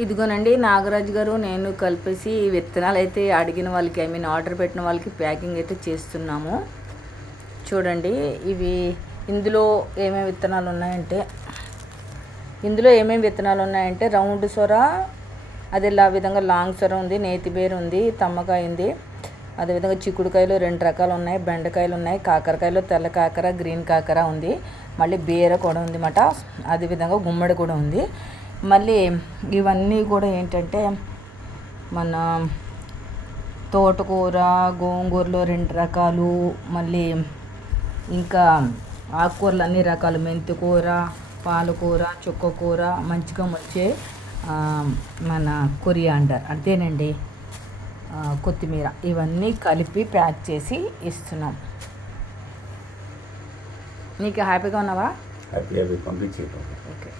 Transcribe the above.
ఇదిగోనండి నాగరాజు గారు నేను కలిపేసి విత్తనాలు అయితే అడిగిన వాళ్ళకి ఆర్డర్ పెట్టిన వాళ్ళకి ప్యాకింగ్ అయితే చేస్తున్నాము. చూడండి ఇందులో ఏమేమి విత్తనాలు ఉన్నాయంటే రౌండ్ సొర, అది ఇలా విధంగా లాంగ్ సొర ఉంది, నేతిబేరు ఉంది, తమ్మకాయ ఉంది, అదేవిధంగా చిక్కుడుకాయలు 2 రకాలు ఉన్నాయి, బెండకాయలు ఉన్నాయి, కాకరకాయలు తెల్ల కాకర గ్రీన్ కాకర ఉంది, మళ్ళీ బీర కూడా ఉంది అన్నమాట. అదేవిధంగా గుమ్మడి కూడా ఉంది. మళ్ళీ ఇవన్నీ కూడా ఏంటంటే మన తోటకూర, గోంగూరలో 2 రకాలు, మళ్ళీ ఇంకా ఆకుకూరలు అన్ని రకాలు, మెంతికూర, పాలకూర, చుక్కకూర, మంచిగా వచ్చే మన కొరియాండర్ అంతేనండి, కొత్తిమీర, ఇవన్నీ కలిపి ప్యాక్ చేసి ఇస్తున్నాం. నీకు హ్యాపీగా ఉన్నావా? హ్యాపీ పంపించి. ఓకే.